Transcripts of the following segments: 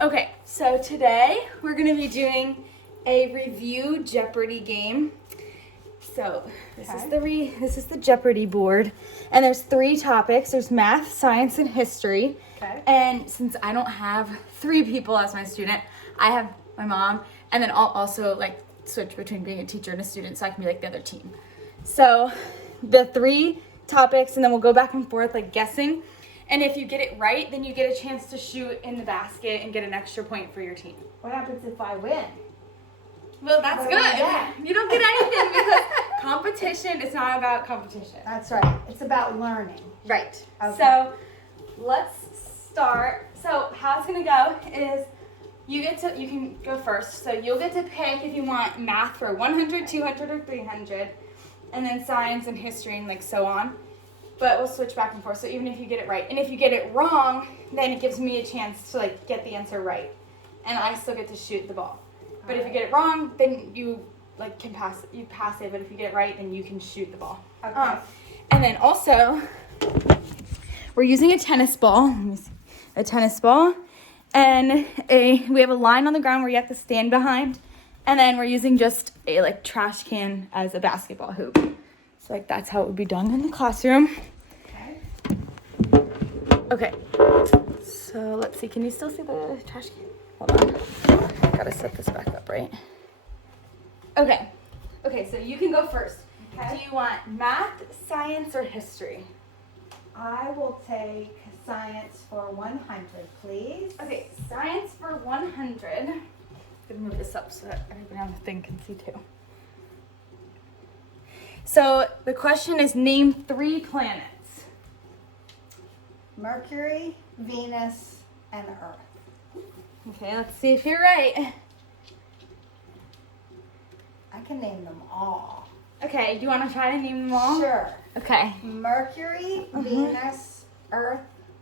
Okay, so today we're going to be doing a review Jeopardy game. So this is the Jeopardy board, and there's 3 topics. There's math, science, and history. Okay. And since I don't have 3 people as my student, I have my mom, and then I'll also like switch between being a teacher and a student, so I can be like the other team. So the 3 topics, and then we'll go back and forth like guessing. And if you get it right, then you get a chance to shoot in the basket and get an extra point for your team. What happens if I win? Well, that's good. You don't get anything because competition is not about competition. That's right. It's about learning. Right. Okay. So let's start. So how it's gonna go is you can go first. So you'll get to pick if you want math for 100, 200, or 300, and then science and history and like so on. But we'll switch back and forth. So even if you get it right, and if you get it wrong, then it gives me a chance to like get the answer right, and I still get to shoot the ball. But if you get it wrong, then you like can pass it. But if you get it right, then you can shoot the ball. Okay. And then also, we're using a tennis ball. Let me see. A tennis ball, and we have a line on the ground where you have to stand behind, and then we're using just a like trash can as a basketball hoop. So like that's how it would be done in the classroom. Okay. So let's see. Can you still see the trash can? Hold on. Gotta set this back up, right? Okay. Okay, so you can go first. Okay. Do you want math, science, or history? I will take science for 100, please. Okay, science for 100. I'm gonna move this up so that everybody on the thing can see too. So the question is name 3 planets. Mercury, Venus, and Earth. Okay, let's see if you're right. I can name them all. Okay, do you want to try to name them all? Sure. Okay. Mercury, Venus, Earth,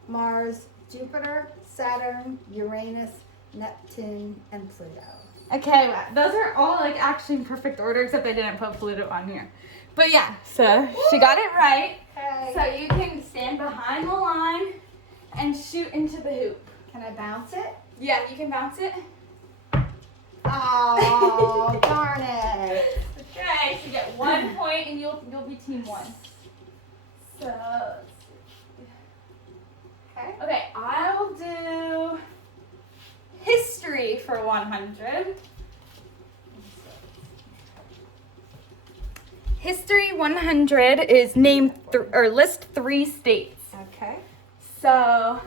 Mars, Jupiter, Saturn, Uranus, Neptune, and Pluto. Okay, those are all like actually in perfect order except I didn't put Pluto on here. But yeah, so she got it right. Okay. So you can stand behind the line and shoot into the hoop. Can I bounce it? Yeah, you can bounce it. Oh, darn it. Okay, so you get 1 point and you'll be team 1. So let's see. Okay. Okay, I will do history for 100. History 100 is name or list 3 states. Okay. So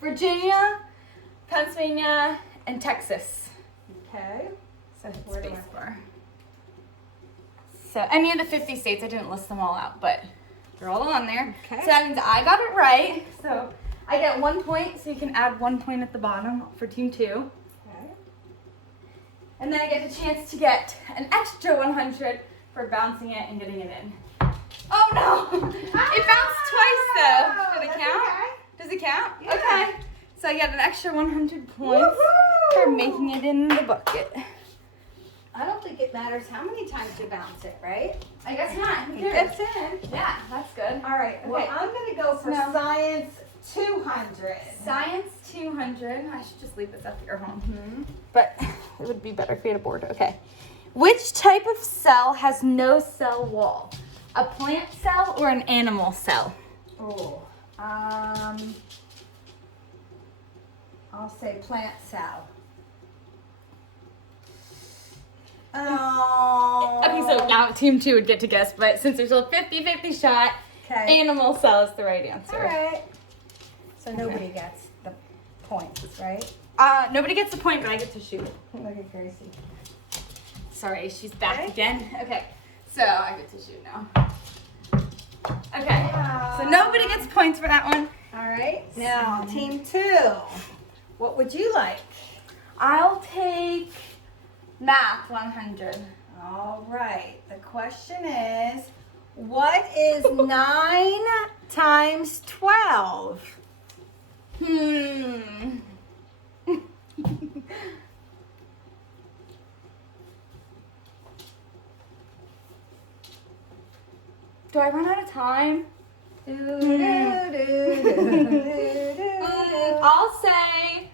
Virginia, Pennsylvania, and Texas. Okay. So hit Where do space I- bar. So any of the 50 states, I didn't list them all out, but they're all on there. Okay. So that means I got it right. So I get 1 point, so you can add 1 point at the bottom for team 2. Okay. And then I get a chance to get an extra 100 for bouncing it and getting it in. Oh no! It bounced twice though. Does it That's count? okay. Does it count? Yeah. Okay. So I get an extra 100 points Woohoo! for making it in the bucket. I don't think it matters how many times you bounce it, right? I guess not. It gets in. Yeah, that's good. All right. Well, Okay. I'm going to go for No. science 200. Science 200. I should just leave this up here home. Mm-hmm. But it would be better if we had a board. Okay. Which type of cell has no cell wall? A plant cell or an animal cell? Oh. I'll say plant cell. Oh. Okay, so now team 2 would get to guess, but since there's a 50-50 shot, Okay. animal cell is the right answer. All right. So nobody gets the points, right? Nobody gets the point, but I get to shoot. Look at Gracie. Sorry, she's back Okay. again. Okay, so I get to shoot now. Okay, so nobody gets points for that one. All right. Now, team 2. What would you like? I'll take math 100. All right. The question is, what is 9 times 12? Do I run out of time? Do, do, do, do, do, do, do. I'll say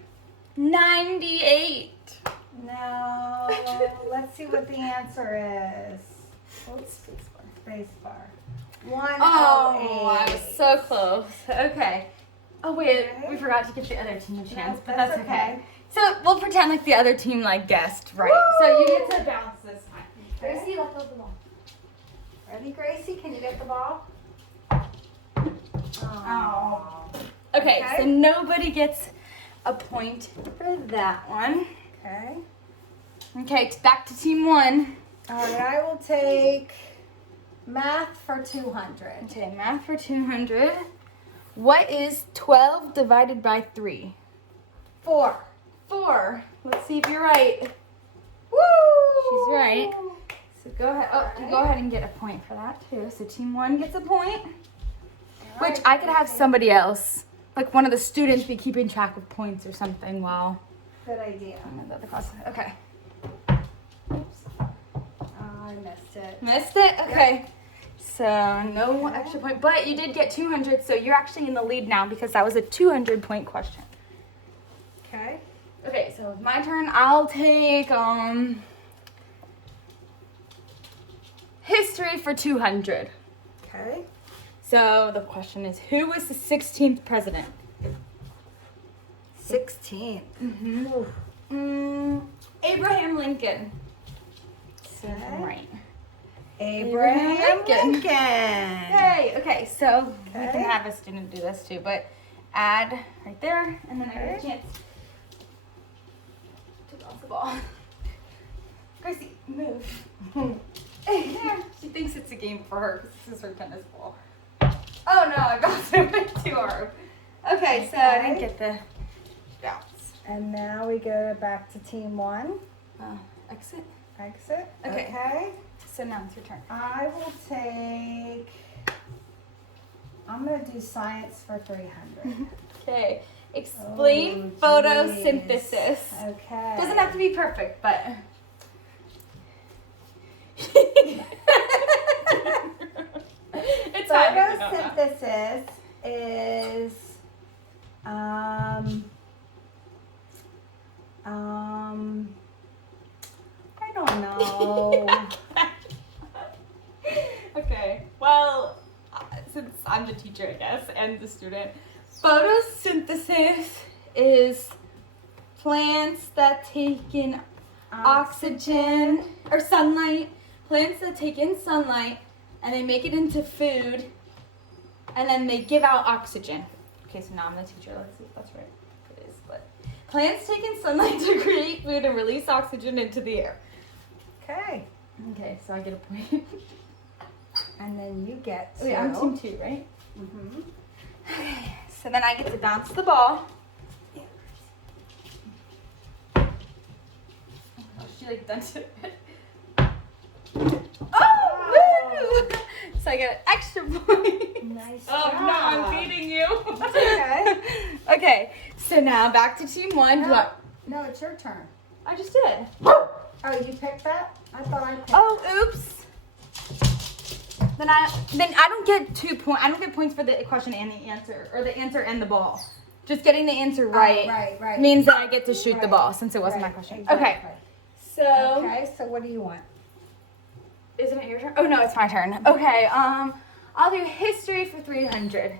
9 98. No. Let's see what the answer is. Oops, space bar. 108. Oh, I was so close. Okay. Oh wait, Okay. we forgot to give the other team a chance, No, but that's okay. okay. So we'll pretend like the other team like guessed right. Woo! So you get to bounce this time. Okay. Gracie, let go of the ball. Ready, Gracie? Can you get the ball? Oh. Okay, Okay. so nobody gets a point for that one. Okay. Okay, back to team 1. All right, I will take math for 200. Okay, math for 200. What is 12 divided by 3? 4. 4. Let's see if you're right. Woo! She's right. So go ahead. Oh, Alright. go ahead and get a point for that too. So team 1 gets a point. All Which right, I could have Gracie. somebody else, like one of the students, be keeping track of points or something while Good idea. I'm in the other class. Okay. Oops. Oh, I missed it. Missed it? Okay. So no extra point, but you did get 200, so you're actually in the lead now because that was a 200-point question. Okay. Okay, so it's my turn. I'll take history for 200. Okay. So the question is, who was the 16th president? 16. Mm-hmm. Abraham Lincoln. So Okay. right. Abraham Lincoln. Hey, okay, so we Okay. can have a student do this too, but add right there, and then I get a Okay. chance to bounce the ball. Gracie, move. Yeah, she thinks it's a game for her because this is her tennis ball. Oh no, I bounced it way too hard. Okay, so I didn't Okay. get the bounce. And now we go back to team 1. Exit. Exit. Okay. Okay. So now it's your turn. I will take. I'm gonna do science for 300. Okay. Explain Oh, photosynthesis. Okay. Doesn't have to be perfect, but. It's fine if you don't know. Photosynthesis is I don't know. Okay, well, since I'm the teacher, I guess, and the student, photosynthesis is plants that take in oxygen or sunlight, plants that take in sunlight and they make it into food and then they give out oxygen. Okay, so now I'm the teacher. Let's see if that's right. It is, but plants take in sunlight to create food and release oxygen into the air. Okay. Okay, so I get a point. And then you get Wait, I'm team 2, right? Mm-hmm. Okay, so then I get to bounce the ball. Oh, she like dunked it. Oh, woo! So I get an extra point. Nice Oh job. no, I'm beating you. Okay. Okay, so now back to team 1. Do I- No, it's your turn. I just did. Oh, you picked that? I thought I picked. Oh, oops. Then I don't get 2 points. I don't get points for the question and the answer, or the answer and the ball. Just getting the answer right, right. means that I get to shoot the Right. ball since it wasn't my Right, question. exactly. Okay, so Okay, so what do you want? isn't it your turn? Oh no, it's my turn. Okay, I'll do history for 300.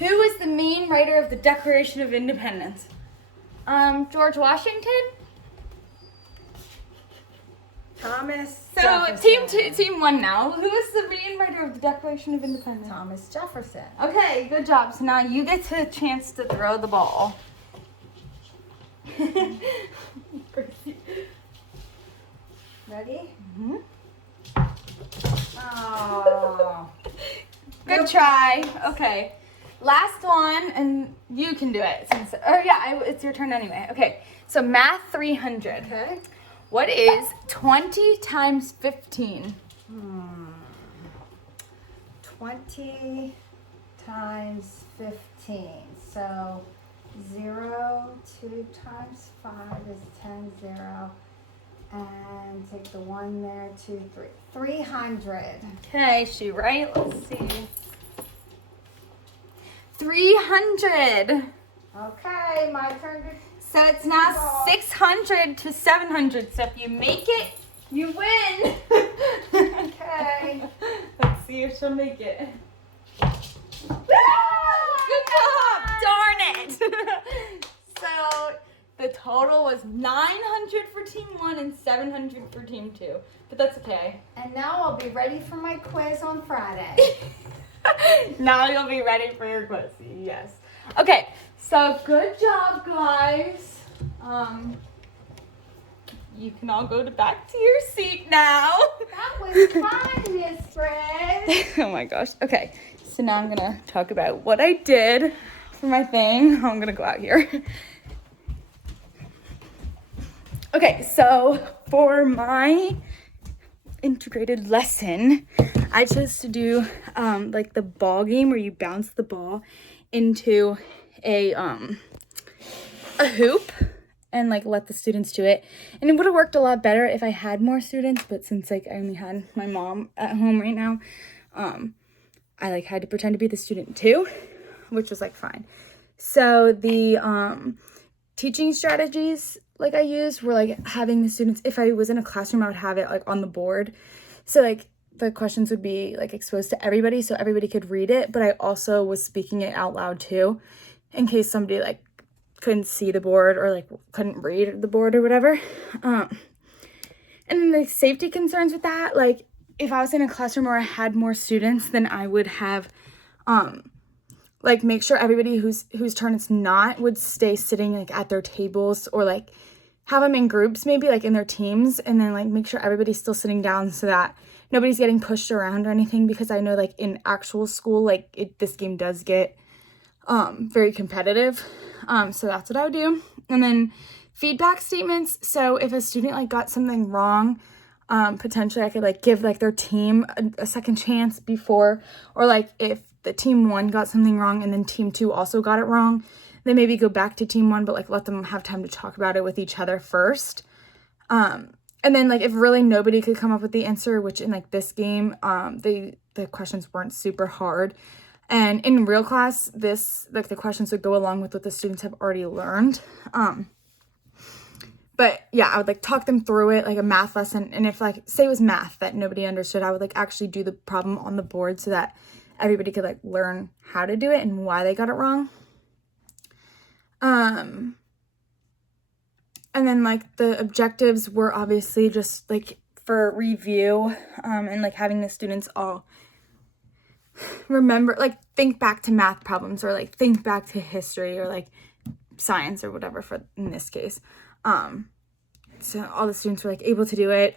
Who was the main writer of the Declaration of Independence? George Washington? Thomas So Jefferson. team 1 now. Who is the main writer of the Declaration of Independence? Thomas Jefferson. Okay, good job. So now you get a chance to throw the ball. Ready? Mm-hmm. Oh. Good try. Okay. Last one, and you can do it. It's your turn anyway. Okay. So math 300. Okay. What is 20 times 15? 20 times 15. So 0, 2 times 5 is 10, 0. And take the 1 there, 2, 3. 300. Okay, she right. Let's see. 300. Okay, my turn to So it's now 600 to 700. So if you make it, you win. Okay. Let's see if she'll make it. Good job! Darn it! So the total was 900 for team 1 and 700 for team 2. But that's okay. And now I'll be ready for my quiz on Friday. Now you'll be ready for your quiz. Yes. Okay, so good job, guys. You can all go back to your seat now. That was fun, Miss Fred. Oh my gosh. Okay, so now I'm gonna talk about what I did for my thing. I'm gonna go out here. Okay, so for my integrated lesson, I chose to do like the ball game where you bounce the ball into a hoop and like let the students do it. And it would have worked a lot better if I had more students, but since like I only had my mom at home right now, I like had to pretend to be the student too, which was like fine. So the teaching strategies like I used were like having the students, if I was in a classroom, I would have it like on the board. So like the questions would be like exposed to everybody so everybody could read it, but I also was speaking it out loud too in case somebody like couldn't see the board or like couldn't read the board or whatever. And then the safety concerns with that, like if I was in a classroom where I had more students, then I would have like make sure everybody whose turn it's not would stay sitting like at their tables, or like have them in groups, maybe like in their teams, and then like make sure everybody's still sitting down so that nobody's getting pushed around or anything, because I know like in actual school, like this game does get very competitive. So that's what I would do. And then feedback statements. So if a student like got something wrong, potentially I could like give like their team a second chance before, or like if the team 1 got something wrong and then team 2 also got it wrong, then maybe go back to team 1, but like let them have time to talk about it with each other first. And then like if really nobody could come up with the answer, which in like this game, the questions weren't super hard. And in real class, like the questions would go along with what the students have already learned. But yeah, I would like talk them through it like a math lesson. And if like, say it was math that nobody understood, I would like actually do the problem on the board so that everybody could like learn how to do it and why they got it wrong. And then like the objectives were obviously just like for review, and like having the students all remember, like think back to math problems, or like think back to history, or like science or whatever for in this case. So all the students were like able to do it.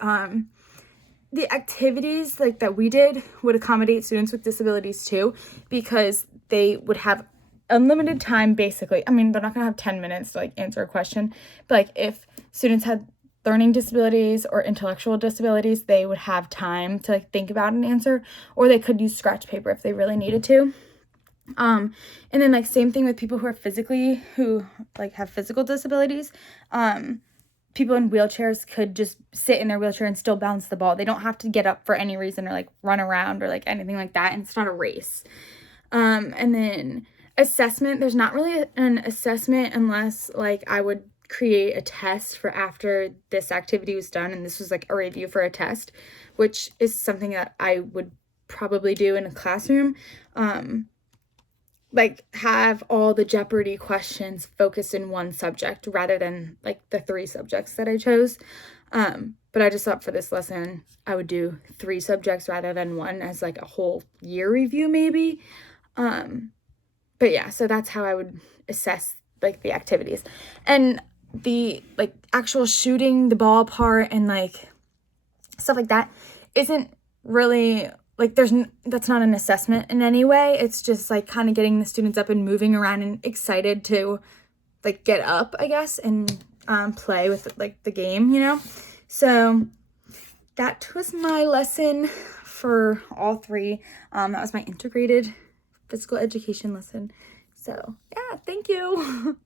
The activities like that we did would accommodate students with disabilities too, because they would have unlimited time basically. I mean, they're not gonna have 10 minutes to like answer a question, but like if students had learning disabilities or intellectual disabilities, they would have time to like think about an answer, or they could use scratch paper if they really needed to. And then like same thing with people who like have physical disabilities. People in wheelchairs could just sit in their wheelchair and still bounce the ball. They don't have to get up for any reason or like run around or like anything like that. And it's not a race. And then assessment, there's not really an assessment unless like I would create a test for after this activity was done, and this was like a review for a test, which is something that I would probably do in a classroom. Like have all the Jeopardy questions focused in one subject rather than like the 3 subjects that I chose. But I just thought for this lesson I would do 3 subjects rather than 1 as like a whole year review maybe. But yeah, so that's how I would assess like the activities. And the like actual shooting the ball part and like stuff like that isn't really like that's not an assessment in any way. It's just like kind of getting the students up and moving around and excited to like get up, I guess, and play with like the game, you know. So that was my lesson for all 3. That was my integrated physical education lesson. So yeah, thank you.